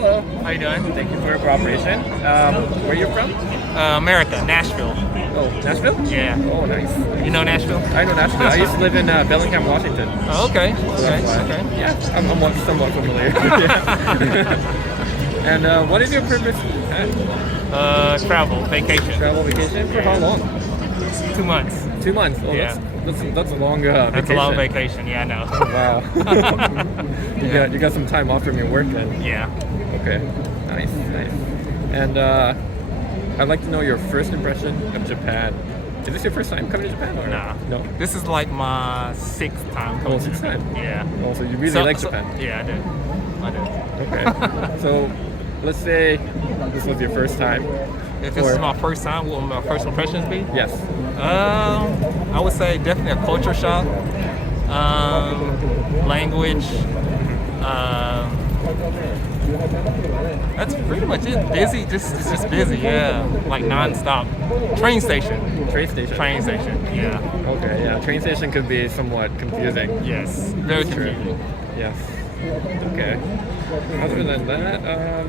hello. How you doing? Thank you for your cooperation. Where are you from? America, Nashville. Oh, Nashville? Yeah. Oh, nice. You know Nashville? I know Nashville. I used to live in Bellingham, Washington. Oh, okay. So Okay. that's why. Okay. Yeah, I'm somewhat familiar. Yeah. And what is your purpose? Travel, vacation. Travel vacation? For how long? 2 months. 2 months. Oh, Yeah. that's a long vacation. That's a long vacation. Yeah, I know. Wow. you got some time off from your work then. Yeah. Okay. Nice. And I'd like to know your first impression of Japan. Is this your first time coming to Japan? Or? Nah. No. This is like my 6th time coming to sixth Japan. time? Yeah. Oh, so you really like Japan? Yeah, I do. Okay. So let's say this was your first time. If this is my first time, what would my first impressions be? Yes. I would say definitely a culture shock. Language. That's pretty much it. Busy, it's just busy, yeah. Like non-stop. Train station. Yeah. Okay, yeah. Train station could be somewhat confusing. Yes. Very That's true. confusing. Yes. Okay. Other than that,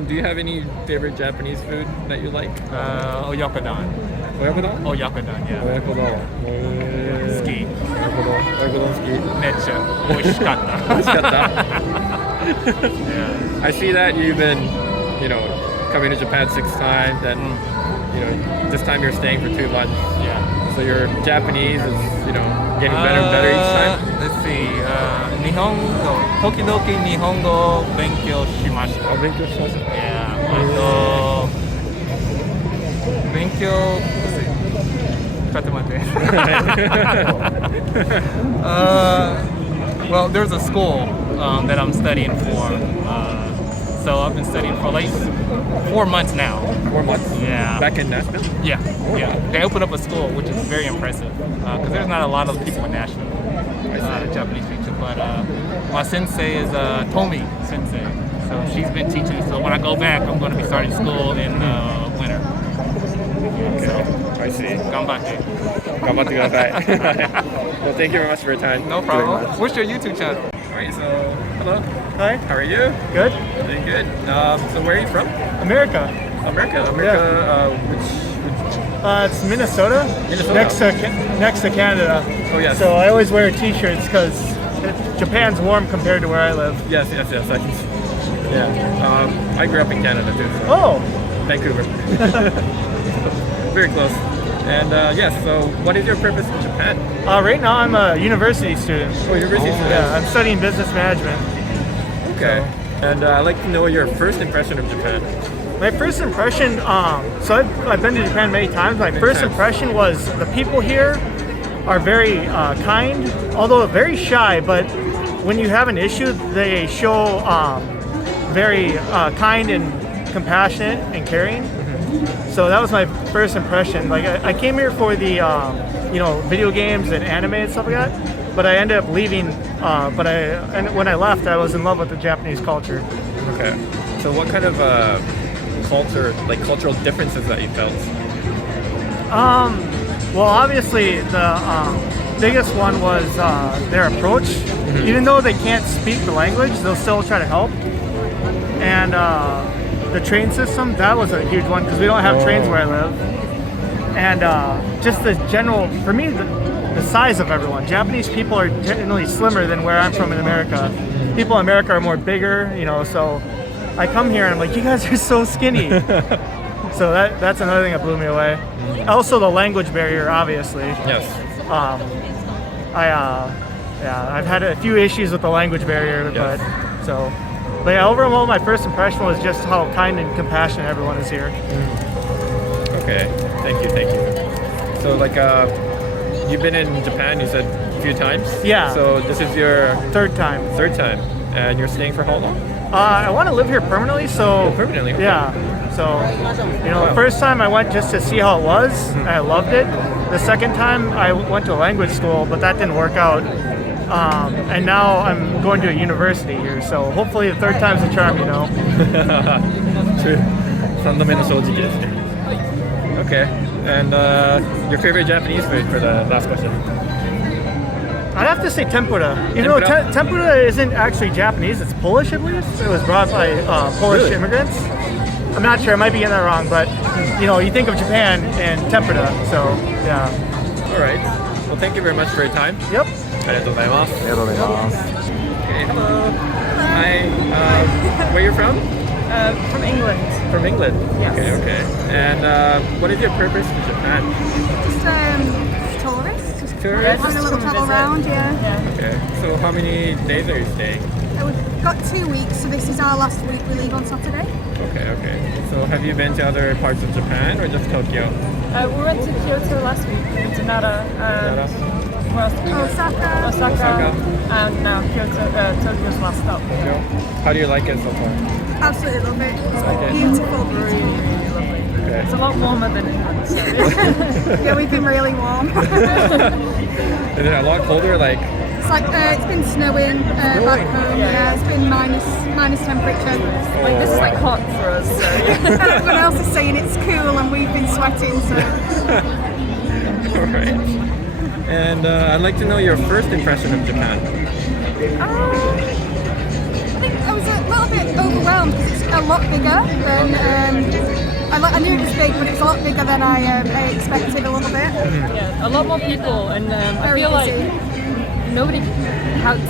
do you have any favorite Japanese food that you like? Oyakodon. Oyakodon? Oyakodon, yeah. Oyakodon. Ski. Oyakodon ski. Mecha. Oishikatta. Yeah. I see that you've been, coming to Japan 6 times, and this time you're staying for 2 months. Yeah. So your Japanese is, getting better and better each time. Let's see. Nihongo. Tokidoki Nihongo benkyou shimashita. Oh, 勉強しました。Yeah. 勉強。ちょっと待って。Well, there's a school that I'm studying for. So I've been studying for like 4 months now. 4 months? Yeah. Back in Nashville? Yeah. They opened up a school, which is very impressive because there's not a lot of people in Nashville, Japanese people. But my sensei is Tomi Sensei. So she's been teaching. So when I go back, I'm going to be starting school in winter. Okay. So, I see. 頑張ってください. Well, thank you very much for your time. No problem. What's your YouTube channel? Alright, so hello. Hi. How are you? Good. Doing good. So where are you from? America. America. Which It's Minnesota. Minnesota. Next to Canada. Oh yes. So I always wear t-shirts because Japan's warm compared to where I live. Yes. I grew up in Canada too. So Oh. Vancouver. Very close. And yes, so what is your purpose in Japan? Right now I'm a university student. Oh, university student. Yeah, I'm studying business management. Okay. And I'd like to know your first impression of Japan. My first impression, so I've been to Japan many times. My first impression was the people here are very kind, although very shy, but when you have an issue, they show very kind and compassionate and caring. So that was my first impression. Like I came here for the video games and anime and stuff like that, but I ended up leaving. And when I left, I was in love with the Japanese culture. Okay. So what kind of cultural differences that you felt? Well, obviously the biggest one was their approach. Mm-hmm. Even though they can't speak the language, they'll still try to help. And the train system, that was a huge one because we don't have trains where I live. And just the general, for me, the size of everyone. Japanese people are generally slimmer than where I'm from in America. People in America are more bigger, so I come here and I'm like, you guys are so skinny. So that's another thing that blew me away. Also the language barrier, obviously. Yes. I've had a few issues with the language barrier, yes. But yeah, overall, my first impression was just how kind and compassionate everyone is here. Okay, thank you. So you've been in Japan, you said a few times? Yeah. So this is your third time. And you're staying for how long? I want to live here permanently, so... Oh, permanently? Okay. Yeah. So, the first time I went just to see how it was, and I loved it. The second time I went to a language school, but that didn't work out. And now I'm going to a university here, so hopefully the third time's a charm, True. 3度目の正直ですね. Okay. And your favorite Japanese food for the last question? I'd have to say tempura. Tempura? Tempura isn't actually Japanese, it's Polish at least. It was brought by Polish Really? immigrants. I'm not sure, I might be getting that wrong, but you think of Japan and tempura, so yeah. All right. Well, thank you very much for your time. Yep. ありがとうございます。ありがとうございます。 Okay, hello. Hi. Where are you from? From England. From England. Yes. Okay, okay. And what is your purpose in Japan? Just tourist. Just Tourist? having a little travel around, yeah. Okay. So how many days are you staying? We've got 2 weeks, so this is our last week. We leave on Saturday. Okay, okay. So have you been to other parts of Japan or just Tokyo? We went to Kyoto last week, we went to Nara, Nara? where else did we go? Osaka. Osaka, and now Kyoto, Tokyo's last stop. Tokyo? How do you like it so far? Absolutely love it. It's Okay. beautiful, Really, beautiful. really lovely. Okay. It's a lot warmer than England, so Yeah, we've been really warm. Is it a lot colder? Like, It's like it's been snowing back home. Yeah, it's been minus temperature. like this is like hot for us. So yeah. Everyone else is saying it's cool, and we've been sweating. So all right. And I'd like to know your first impression of Japan. I think I was a little bit overwhelmed because it's a lot bigger than. I knew it was big, but it's a lot bigger than I expected a little bit. Yeah, a lot more people, and I Very feel like busy. nobody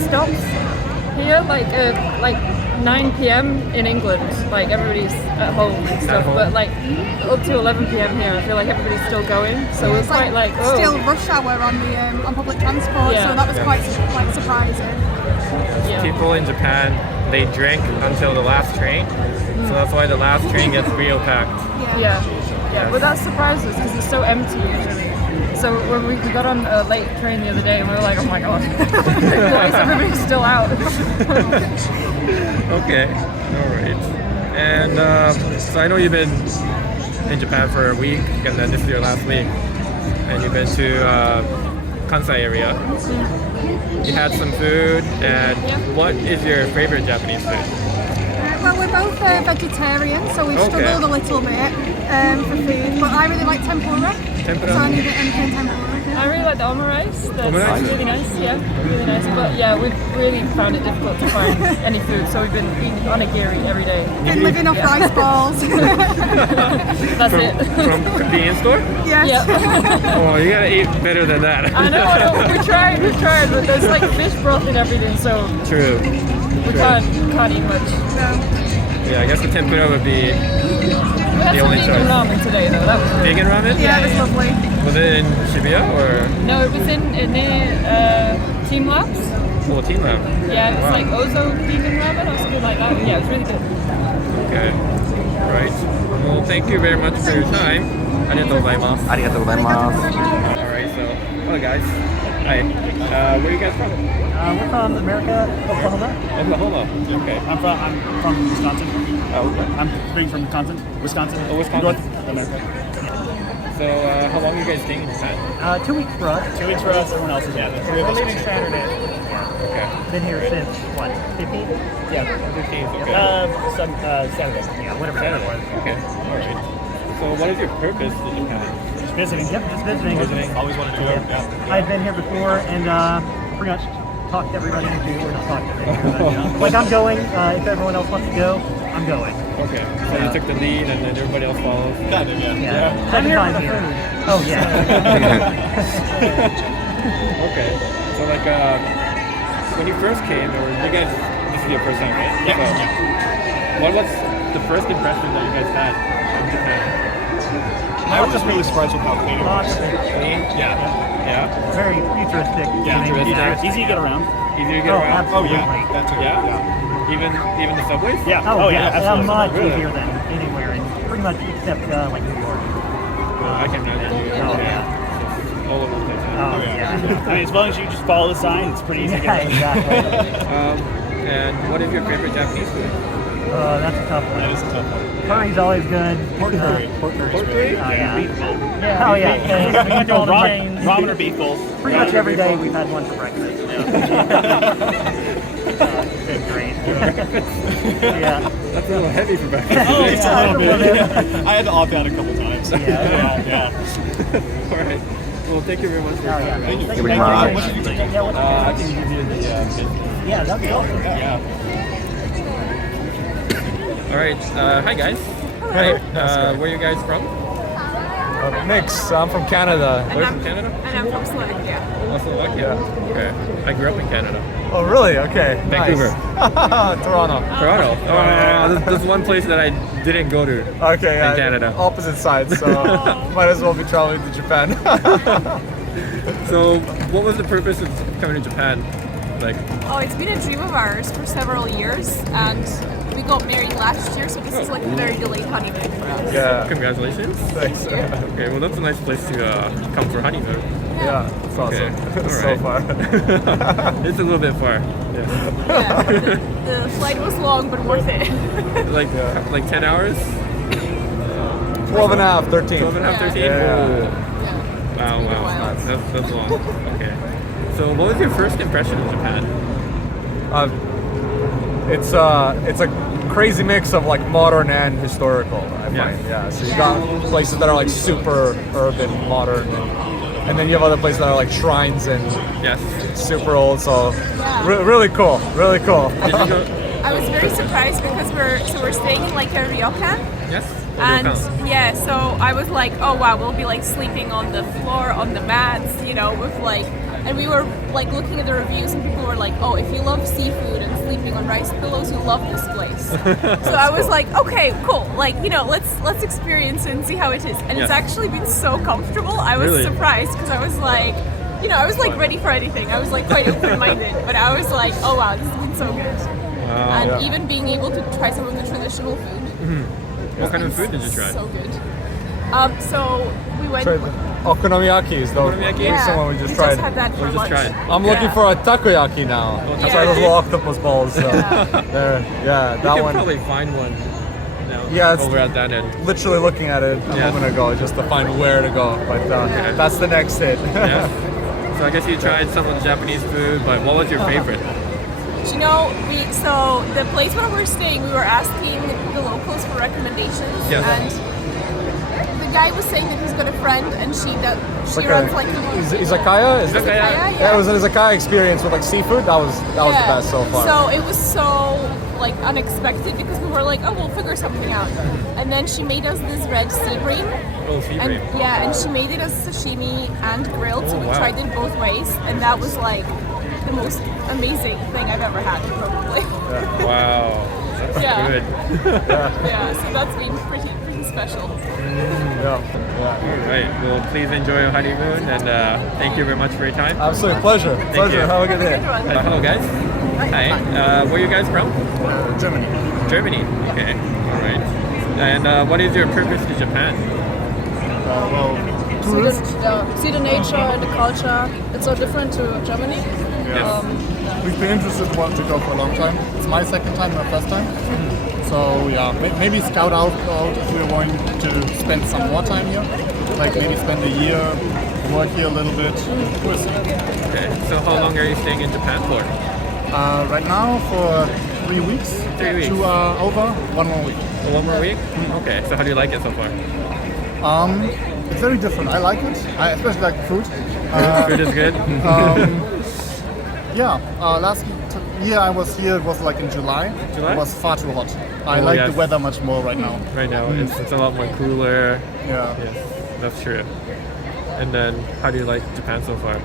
stops here. Like 9 p.m. in England, like everybody's at home and stuff. home. But like up to 11 p.m. here, I feel like everybody's still going. So it's It's quite like oh. still rush hour on the on public transport, Yeah. so that was Yeah. quite surprising. Yeah. People in Japan, they drink until the last train. So that's why the last train gets real packed. Yeah, but that surprised us because it's so empty usually. So when we got on a late train the other day, and we were like, oh my god, why is everybody still out? Okay, all right. And so I know you've been in Japan for a week, and then this is your last week, and you've been to Kansai area. You had some food, and what is your favorite Japanese food? Well, we're both vegetarian, so we've Okay. struggled a little bit for food. But I really like tempura. Tempura? So anything tempura. I really like the omurice. That's Omurice? really nice. Yeah, really nice. But yeah, we've really found it difficult to find any food, so we've been eating onigiri every day. Been living off rice balls. That's it. From convenience store? Yes. Yeah. Oh, you gotta eat better than that. I know. We tried, but there's like fish broth in everything, so True. we can't eat much. Yeah, I guess the tempura would be We had the some only vegan choice. ramen today, though. That was really Vegan ramen? Yeah, it was lovely. Was it in Shibuya or No, it was near Team Labs. Team Lab? Yeah, it was Wow. like Ozo vegan ramen or something like that. Yeah, it was really good. Okay. Right. Well, thank you very much for your time. ありがとうございます。ありがとうございます。 Alright, so, hello guys. Hi. Where are you guys from? We're from America, Oklahoma. Oklahoma. Okay. I'm from Wisconsin. Oh, okay. I'm being from Wisconsin. Oh, Wisconsin. North America. So, how long are you guys staying in Japan? 2 weeks for us. 2 weeks for us. Everyone else is the three of us. leaving Saturday. Okay. Been here since, what, 15? Yeah. 15, okay. Saturday. Yeah, whatever Saturday. that was. Okay. Alright. So, what is your purpose in Japan? Just visiting. Yep, just visiting. Visiting. Always wanted to. Yeah. I've been here before and pretty much talked to everybody into, or not talked to everybody, but like I'm going, if everyone else wants to go, I'm going. Okay. So, you took the lead and then everybody else follows? Kind of, yeah. Yeah. Second time here. Oh, yeah. Okay. So, like, when you first came, or you guys, this is your first time, right? Yeah. So, what was the first impression that you guys had of Japan? I was just really surprised with how clean it was. Clean? Yeah. Yeah? Very futuristic. Yeah. Futuristic. Easy to get around. Easy to get Oh, around? absolutely. That's it. Yeah? Even the subways? Yeah. Oh, yeah. Absolutely. Much Really? easier than anywhere, and pretty much except like New York. I can imagine. Oh, yeah. All over the place. Oh, I yeah. mean, as long as you just follow the sign, it's pretty easy to Yeah, get around. exactly. And what is your favorite Japanese food? That's a tough That one. is a tough one. Curry's always good. Pork curry. Pork curry? Oh, yeah. Yeah. Oh, yeah. We eat all the chains. Ramen or beef bowls. Pretty much every day we've had one for breakfast. It's been great. Yeah. That's a little heavy for breakfast. Oh, it's Yeah, a little a little bit. I had to opt out a couple times. Yeah. Yeah. Alright. Well, thank you very much for your time. Thank you. Thank you very much. What did you take? I can give you the Yeah, that'd be awesome. Yeah. All right. Hi guys. Hey. Hi. Where are you guys from? Mix. I'm from Canada. Where from Canada? And I'm from Slovakia. Oh, Slovakia. Okay. I grew up in Canada. Oh, really? Okay. Vancouver. Nice. Toronto. Toronto. Oh, there's one place that I didn't go to. Okay. In Canada. Opposite sides, so might as well be traveling to Japan. So, what was the purpose of coming to Japan? Like, Oh, it's been a dream of ours for several years, and we got married last year, so this is like a very delayed honeymoon for us. Yeah. congratulations. Thanks. Okay, well that's a nice place to come for honeymoon. Yeah. It's awesome. Okay. So Alright. far. It's a little bit far. Yeah, the flight was long, but worth it. Like 10 hours? 12 and a half, 13. 12 and a half, 13? Yeah. Oh. Wow. That's long. Okay. So what was your first impression of Japan? It's a crazy mix of like modern and historical, I Yeah. find. Yeah. So you got places that are like super urban, modern, and then you have other places that are like shrines and Yes. super old. So Yeah. really cool. Really cool. Did you go? I was very surprised because we're staying in like a ryokan, Yes? and yeah, so I was like, oh wow, we'll be like sleeping on the floor, on the mats, you know, with like, and we were like looking at the reviews, and people were like, oh, if you love seafood and sleeping on rice pillows, you love this place. So I was like, okay, cool, like, you know, let's experience it and see how it is, and Yes. it's actually been so comfortable. I was Really? surprised because I was like, you know, I was like ready for anything. I was like quite open-minded, but I was like, oh wow, this has been so good. Wow. And even being able to try some of the traditional food. What kind of food did you try? So good. So we went. Tried the Okonomiyaki is the Okonomiyaki? recent one we just we tried. just had that for We just lunch. tried. I'm looking for a takoyaki now. Oh, Try those takoyaki? little octopus balls. So. There, yeah, You that can one. probably find one now. Yeah, it's- over at that end. Literally looking at it a Yeah. moment ago just to find where to go. But that's the next hit. Yeah. So I guess you tried some of the Japanese food, but what was your favorite? You know, so the place where we're staying, we were asking the locals for recommendations, Yes. and the guy was saying that he's got a friend, and she Like runs a- like Izakaya? Izakaya? Yeah, it was an izakaya experience with like seafood. That was the best so far. So it was so like unexpected because we were like, oh, we'll figure something out. And then she made us this red sea bream. Oh, sea And bream. yeah, and she made it as sashimi and grilled, so Oh, we wow. tried it both ways, and that was like the most amazing thing I've ever had, probably. Wow. That's Yeah. good. Yeah, so that's been pretty special. Yeah. All right. Well, please enjoy your honeymoon, and thank you very much for your time. Absolute pleasure. Pleasure. you. Have a good day. Good one. Hello, guys. Hi. Where are you guys from? Germany. Germany. Okay. All right. And what is your purpose to Japan? See the nature and the culture. It's so different to Germany. Yes. We've been interested in wanting to go for a long time. It's my second time, my first time. So yeah, maybe scout out if we're going to spend some more time here. Like maybe spend a year, work here a little bit. We'll see. Okay. So how long are you staying in Japan for? Right now for 3 weeks. 3 weeks. 2 are over, 1 more week. One more week? Okay. So how do you like it so far? It's very different. I like it. I especially like the food. Food is good. Yeah, last year I was here, it was like in July. July? It was far too hot. I Oh, like yes. the weather much more right now. Right now, it's a lot more cooler. Yeah. Yes, that's true. And then, how do you like Japan so far?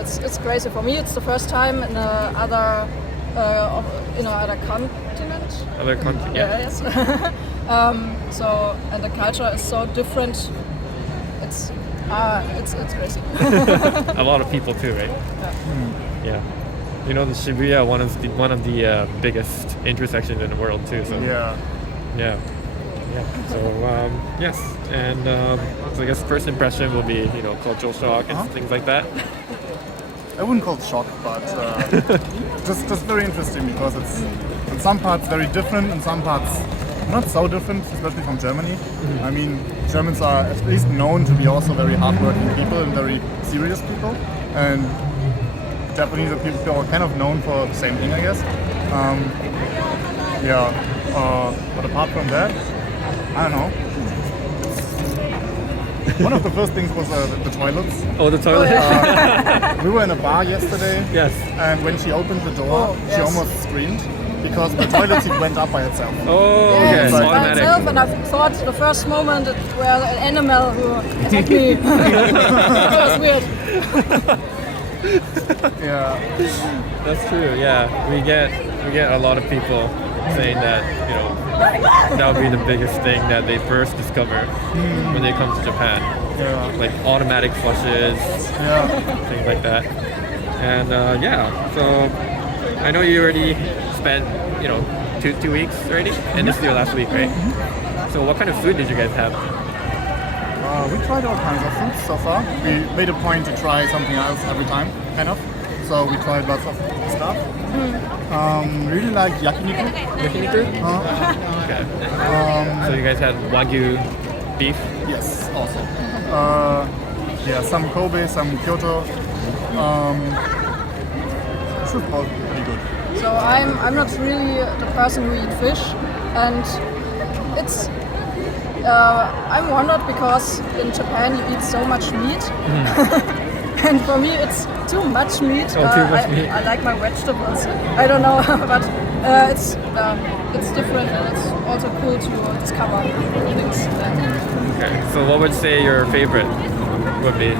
It's crazy for me. It's the first time in other continent. Other countries? Yeah, yes. So and the culture is so different. It's crazy. A lot of people too, right? Yeah. You know, the Shibuya, one of the biggest intersections in the world too. So Yeah. yeah. So yes, and so I guess first impression will be cultural shock and things like that. I wouldn't call it shock, but just very interesting because it's in some parts very different, in some parts not so different, especially from Germany. I mean, Germans are at least known to be also very hardworking people and very serious people, and Japanese people are kind of known for the same thing, I guess. But apart from that, I don't know. One of the first things was the toilets. Oh, the toilet. We were in a bar yesterday, Yes. and when she opened the door, she almost screamed because the toilet seat went up by itself. Oh, Yeah, okay. it's It's by automatic. itself, and I thought the first moment it was an animal who attacked me. It was weird. Yeah. That's true. Yeah, we get a lot of people saying that that would be the biggest thing that they first discover when they come to Japan, Yeah. like automatic flushes, Yeah. things like that. And so I know you already spent 2 weeks already, and this is your last week, right? So what kind of food did you guys have? We tried all kinds of foods so far. We made a point to try something else every time, kind of. So we tried lots of stuff. Really like yakiniku. Yakiniku? Okay. So you guys had Wagyu beef? Yes, also. Some Kobe, some Kyoto. This is all pretty good. So I'm not really the person who eat fish, and it's I'm wondered because in Japan you eat so much meat, and for me it's too much meat. Oh, too much meat. I like my vegetables. I don't know, but it's different, and it's also cool to discover things. Okay. So what would you say your favorite would be?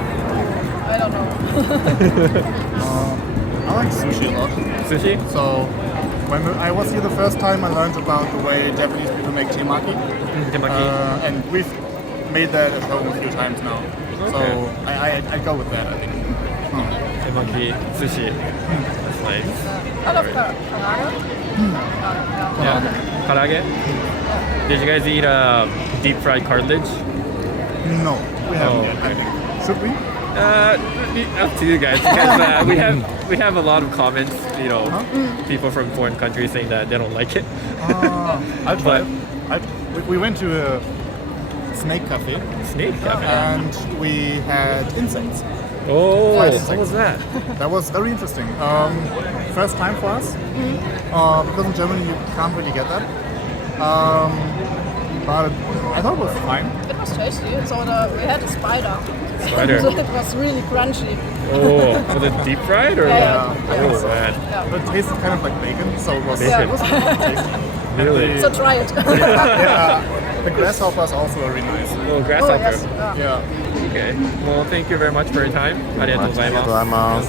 I don't know. I like sushi a lot. Sushi? So when I was here the first time, I learned about the way Japanese people make temaki. Temaki. And we've made that at home a few times now. So I go with that, I think. Temaki sushi. That's nice. I love karage. Yeah. Karage? Did you guys eat deep fried cartilage? No, we haven't Oh, yet, I okay. think. Should we? Up to you guys, because we have a lot of comments, people from foreign countries saying that they don't like it. I'll try But- it. We went to a snake cafe Snake cafe. and we had insects. Oh, Fried what insects. was that? That was very interesting. First time for us, because in Germany you can't really get that. But I thought it was fine. It was tasty. So we had a spider. Spider. So it was really crunchy. Oh, was it deep fried or? Yeah. Oh man, But it tasted kind of like bacon, so it was, Bacon. it was tasty. really? So try it. Yeah, the grasshoppers also very nice. Little Oh grasshopper. yes. Yeah. Yeah. Okay. Well, thank you very much for your time. ありがとうございます。